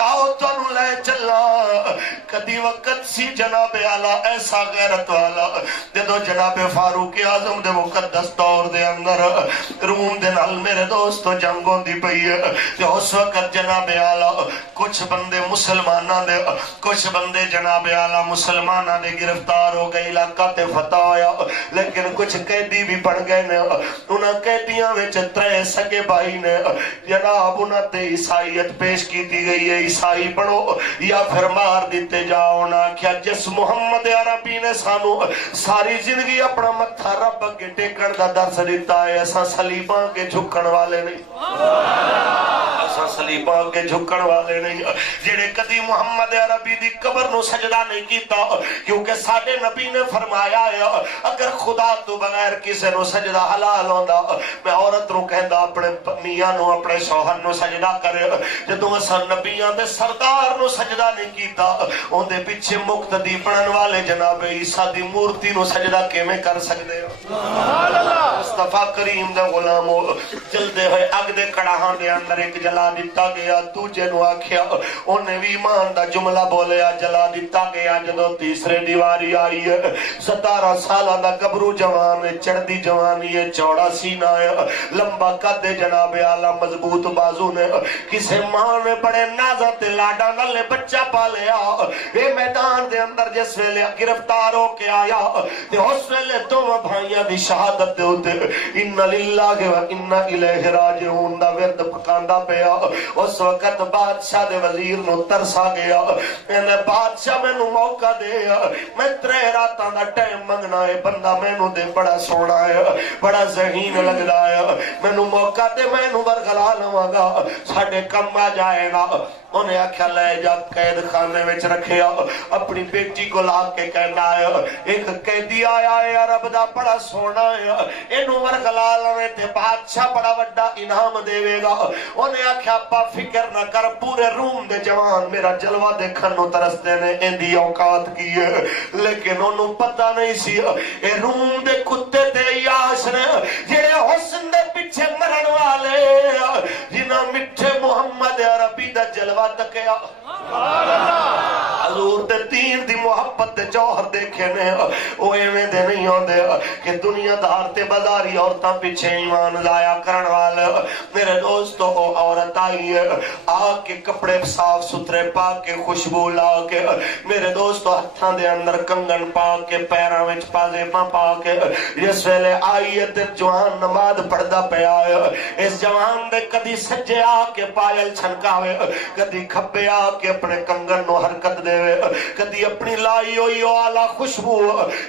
آؤ تانوں لے چلا کدی وقت سی جناب آلہ ایسا غیرت والا جدو جناب فاروق اعظم دے مقدس دور دے اندر روم دے نال میرے دوستو جنگوں دی پئی ہے تے اس وقت جناب آلہ کچھ بندے مسلماناں دے کچھ بندے جناب آلہ مسلماناں دے گرفتار ہو گئے علاقہ تے فتح ہویا لیکن کچھ قیدی بھی بن گئے نے انہاں قیدیاں وچ ترے سگے بھائی نے جناب انہاں تے عیسائیت پیش کیتی گئی ہے عیسائی بنو یا پھر مار دیتے جاؤ نہ کیا جس محمد عربی نے سانو ساری زندگی اپنا متھا رب کے ٹیکن دا درس دیتا ہے ایسا صلیباں کے جھکن والے نہیں ایسا صلیباں کے جھکن والے نہیں جڑے کدی محمد عربی دی قبر نو سجدہ نہیں کیتا کیونکہ ساڈے نبی نے فرمایا ہے اگر خدا تو بغیر کسے نو سجدہ حلال ہوندا میں عورت نو کہندا اپنے میاں نو اپنے شوہر نو سجدہ کرے جدوں اساں نبیاں دے سردار نو سجدہ نہیں کیتا اون دے پیچھے مقتدی بنن والے جناب عیسیٰ دی مورتی نو سجدہ کیویں کر سکدے ہو سبحان اللہ مصطفی کریم دا غلام جلدے ہوئے اگ دے کڑاہاں دے اندر ایک جلا دتا گیا دوجے نو آکھیا اونے بھی ایمان دا جملہ بولیا جلا دتا گیا جدوں تیسرے دیواری آئی ہے 17 سالہ دا گبرو جوان ہے چڑھدی جوانی ہے چوڑا سینہ ہے لمبا قد جناب اعلی مضبوط بازو نے کسے ماں نے بڑے نازا تے لاڈا نلے بچہ پالیا اے میدان دے اندر جس ویلے گرفتار ہو کے آیا تے اس ویلے دونوں بھائیاں دی شہادت دے ہوتے ان للہ و ان الیہ راجعون دا ورد پکاندا پیا اس وقت بادشاہ دے وزیر نو ترس آ گیا کہنے بادشاہ مینوں موقع دے میں 3 راتاں دا ٹائم منگنا ہے بندہ مینوں دے بڑا سونا ہے بڑا ذہین لگدا ہے مینوں موقع دے مینوں ورگلا لواں گا ساڈے کم آ جائے گا انہیں آکھیا لے جا قید خانے وچ رکھیا اپنی بیٹی کو لا کے کہنا ہے ایک قیدی آیا ہے عرب دا بڑا سونا ہے اینوں ورگلا لوے تے بادشاہ بڑا وڈا انعام دے گا انہیں آکھیا پا فکر نہ کر پورے روم دے جوان میرا جلوہ دیکھن نو ترستے نے اندی اوقات کی ہے لیکن انہوں پتہ نہیں سی اے روم دے کتے تے عیاش نے جڑے حسن دے پیچھے مرن والے جنہاں مٹھے محمد عربی دا جلوہ تکیا حضور دے دین دی محبت دے جوہر دیکھے نے او ایویں دے نہیں ہوندے کہ دنیا دار تے بازاری عورتاں پیچھے ایمان لایا کرن والے میرے دوستو او عورت آئی ہے آ کے کپڑے صاف ستھرے پا کے خوشبو لا کے میرے دوستو ہتھاں دے اندر کنگن پا کے پیراں وچ پاجامہ پا کے جس ویلے آئی ہے تے جوان نماز پڑھدا پیا ہے اس جوان دے کدی سجے آ کے پائل چھنکاوے کدی کھبے آ کے اپنے کنگن نو حرکت دے کدی اپنی لائی ہوئی آلہ خوشبو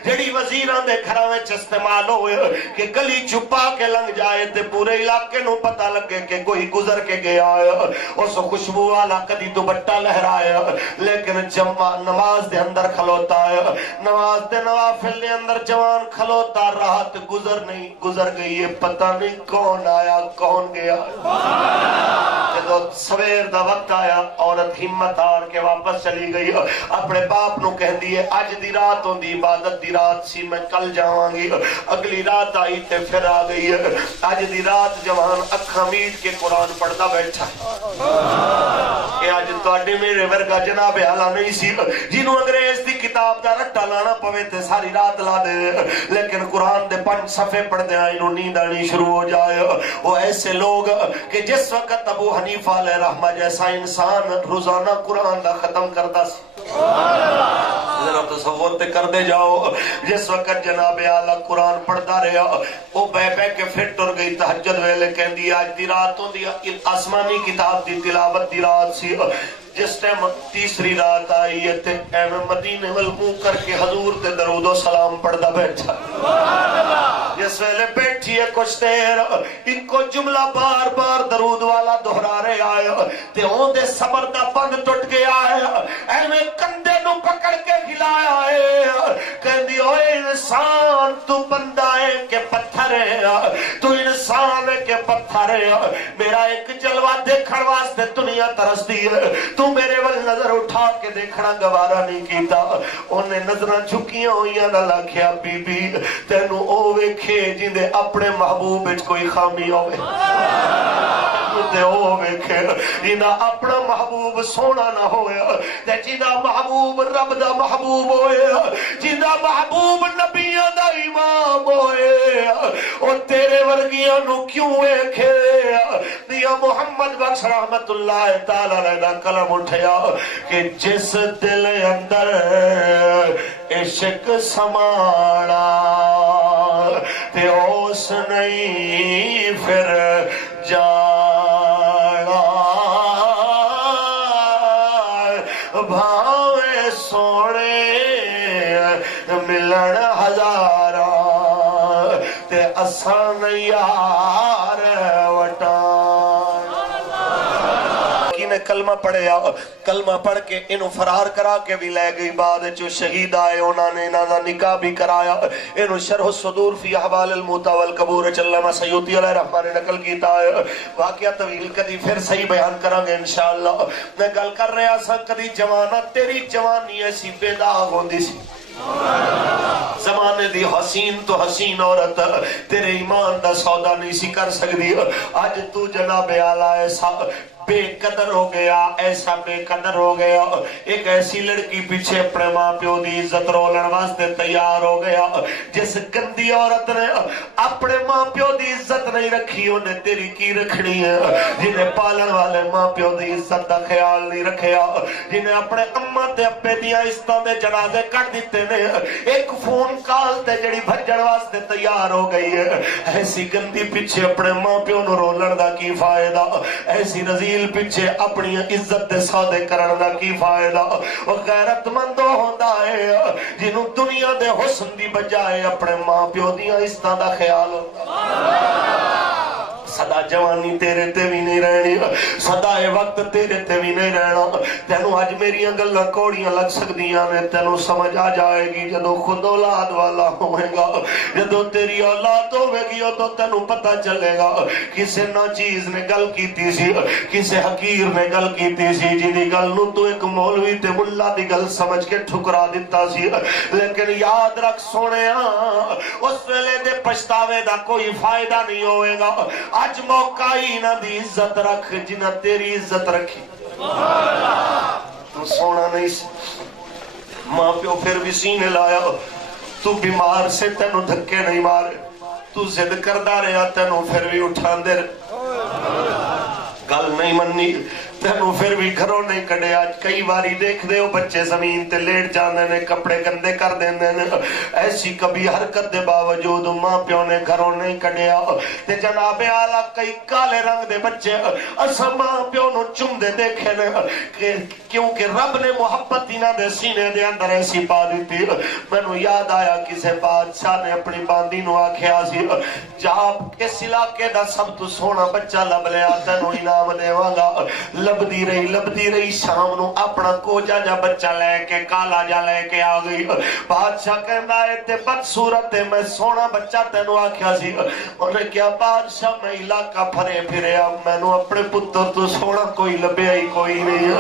جڑی وزیراں دے گھراں وچ استعمال ہوئے کہ گلی چھپا کے لنگ جائے تے پورے علاقے نو پتہ لگے کہ کوئی گزر کے گیا ہے اس خوشبو والا کدی دوپٹہ لہرایا لیکن جمع نماز دے اندر کھلوتا ہے نماز دے نوافل دے اندر جوان کھلوتا رات گزر نہیں گزر گئی ہے پتہ نہیں کون آیا کون گیا جدو سویر دا وقت آیا عورت ہمت آر کے واپس چلی گئی اپنے باپ نو کہہ دیئے آج دی رات ہوں دی عبادت دی رات سی میں کل جاواں گی اگلی رات آئی تے پھر آ گئی آج دی رات جوان اکھاں میٹ کے قرآن پڑھتا بیٹھا کہ آج تو اڈے میرے ورگا جناب اعلیٰ نہیں سی جنہوں انگریز دی کتاب دا رٹا لانا پوے تے ساری رات لا دے لیکن قرآن دے 5 صفحے پڑھ دے آئے انہوں نیند آنی شروع ہو جائے وہ ایسے لوگ کہ جس وقت ابو حنیفہ علیہ رحمہ جیسا انسان روزانہ قرآن دا ختم کرتا سی ذرا تصور تے کر دے جاؤ جس وقت جناب اعلیٰ قرآن پڑھتا رہا وہ بے کے پھر ٹر گئی تہجد ویلے کہن دی آج دی رات ہوں دی آسمانی کتاب دی تلاوت دی رات سی جس ٹائم تیسری رات آئی ہے تے ایم مدینے والمو کر کے حضور تے درود و سلام پڑھدا بیٹھا جس ویلے بیٹھی ہے کچھ دیر ایک کو جملہ بار بار درود والا دہرا رہے آئے تے ہوں دے صبر دا بند ٹوٹ گیا ہے ایویں کندے نو پکڑ کے ہلایا ہے کہندی اوے انسان تو بندہ ہے کہ پتھر ہے تو انسان ہے کہ پتھر ہے میرا ایک جلوہ دیکھن واسطے دنیا ترستی ہے تو میرے ول نظر اٹھا کے دیکھنا گوارا نہیں کیتا انہیں نظریں جھکیاں ہوئیاں نہ لکھیا بی بی تینوں او ویکھے جندے اپنے محبوب وچ کوئی خامی ہوئے تے او ویکھے جنہاں اپنا محبوب سونا نہ ہویا تے جنہاں محبوب رب دا محبوب ہویا جنہاں محبوب نبیاں دا امام ہویا او تیرے ورگیاں نو کیوں ویکھے دیا محمد بخش رحمت اللہ تعالی علیہ دا کلم اٹھیا کہ جس دل اندر عشق سماڑا تے اس نہیں پھر جاڑا بھاوے سونے ملن ہزارہ تے اسان یار وٹان نے کلمہ پڑھیا کلمہ پڑھ کے انہوں فرار کرا کے بھی لے گئی بعد جو شہید آئے انہوں نے انہوں نے نکاح بھی کرایا انہوں شرح الصدور فی احوال الموتى والقبور چلما سیوطی علیہ رحمہ نے نقل کیتا ہے واقعہ طویل کدی پھر صحیح بیان کریں گے انشاءاللہ میں گل کر رہا سا کدی جوانہ تیری جوانی ایسی بے داغ ہوندی سی زمانے دی حسین تو حسین عورت تیرے ایمان دا سودا نہیں سی کر سکتی آج تو جناب اعلیٰ ایسا بے قدر ہو گیا ایسا بے قدر ہو گیا ایک ایسی لڑکی پیچھے اپنے ماں پیو دی عزت رولن واسطے تیار ہو گیا جس گندی عورت نے اپنے ماں پیو دی عزت نہیں رکھی انہیں تیری کی رکھنی ہے جنہیں پالن والے ماں پیو دی عزت دا خیال نہیں رکھیا جنہیں اپنے اماں تے اپنے دیا عزتوں دے جنازے کٹ دیتے نے ایک فون کال تے جڑی بھجن واسطے تیار ہو گئی ہے ایسی گندی پیچھے اپنے ماں پیو نو رولن دا کی فائدہ ایسی رضی پیچھے اپنی عزت دے سودے کرن دا کی فائدہ وہ غیرت مند ہوندا ہے جنوں دنیا دے حسن دی بجائے اپنے ماں پیو دیاں عزتاں دا خیال ہوندا صدا جوانی تیرے تے بھی نہیں رہنی صدا وقت تیرے تے بھی نہیں رہنا تینوں آج میری گلاں کوڑیاں لگ سکدیاں نے تینوں سمجھ آ جائے گی جدوں خود اولاد والا ہوئے گا جدوں تیری اولاد ہوئے گی تو تینوں پتہ چلے گا کسے نہ چیز نے گل کیتی سی کسے حقیر نے گل کیتی سی جدی گل نو تو ایک مولوی تے ملا دی گل سمجھ کے ٹھکرا دیتا سی لیکن یاد رکھ سونیا اس ویلے دے پچھتاوے دا کوئی فائدہ نہیں ہوئے گا آج موقع ہی نہ دی عزت رکھ جنہ تیری عزت رکھی تو سونا نہیں سی ماں پیو پھر بھی سینے لایا تو بیمار سے تینوں دھکے نہیں مارے تو زد کردہ رہا تینوں پھر بھی اٹھان دے گل نہیں مننی تینوں پھر بھی گھروں نہیں کڑے آج کئی باری دیکھ دے ہو بچے زمین تے لیٹ جانے نے کپڑے گندے کر دینے نے ایسی کبھی حرکت دے باوجود ماں پیو نے گھروں نہیں کڑے آ تے جناب اعلیٰ کئی کالے رنگ دے بچے اسا ماں پیو نو چم دے دیکھے نے کیونکہ رب نے محبت انہاں دے سینے دے اندر ایسی پا دیتی میں نو یاد آیا کسے بادشاہ نے اپنی باندی نو آکھیا سی جا اس علاقے دا سب تو سونا بچہ لب لیا تینوں انعام دے واگا لبدی رہی شام نو اپنا کوجا جا بچہ لے کے کالا جا لے کے آ گئی بادشاہ کہنا ہے تے بدصورت ہے میں سونا بچہ تینوں آکھیا سی انہیں کیا بادشاہ میں علاقہ پھرے پھرے اب میں نو اپنے پتر تو سونا کوئی لبے ہی کوئی نہیں